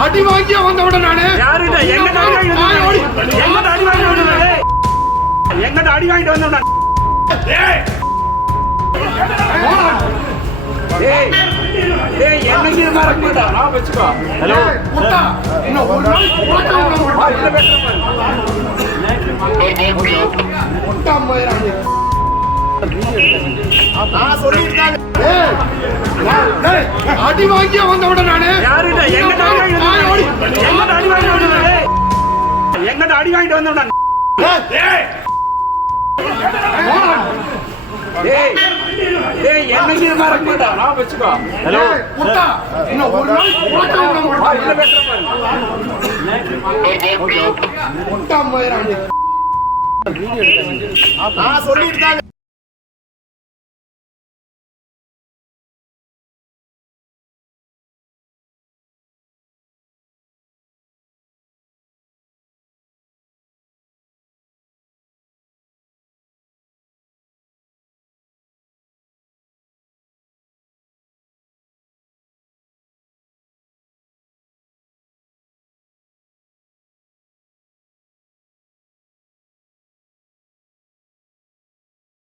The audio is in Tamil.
அடி வாங்கியா வந்தவட நானு? யாருகிட்ட எங்கிட்ட அடி வாங்கிட்டு எங்கிட்ட அடி வாங்கிட்டு வந்தவன். எங்கிட்ட அடி வாங்கிட்டு வந்தவன் மறக்க மாட்டான் நான் வச்சுக்கோ. ஹலோ. முட்டா, இன்னும் ஒரு உனக்கு. முட்டா. நான் சொல்லியிருக்காங்க. அடி வாங்கியா வந்தவட நானு யாருகிட்ட எங்கிட்ட அடி வாங்கிட்டு நான் எங்கிட்ட அடி வாங்கிட்டு வந்தவன் எங்கிட்ட அடி வாங்கிட்டு வந்தவன் ஹலோ டேய், இன்னும் ஒரு விட மாட்டேன். நான்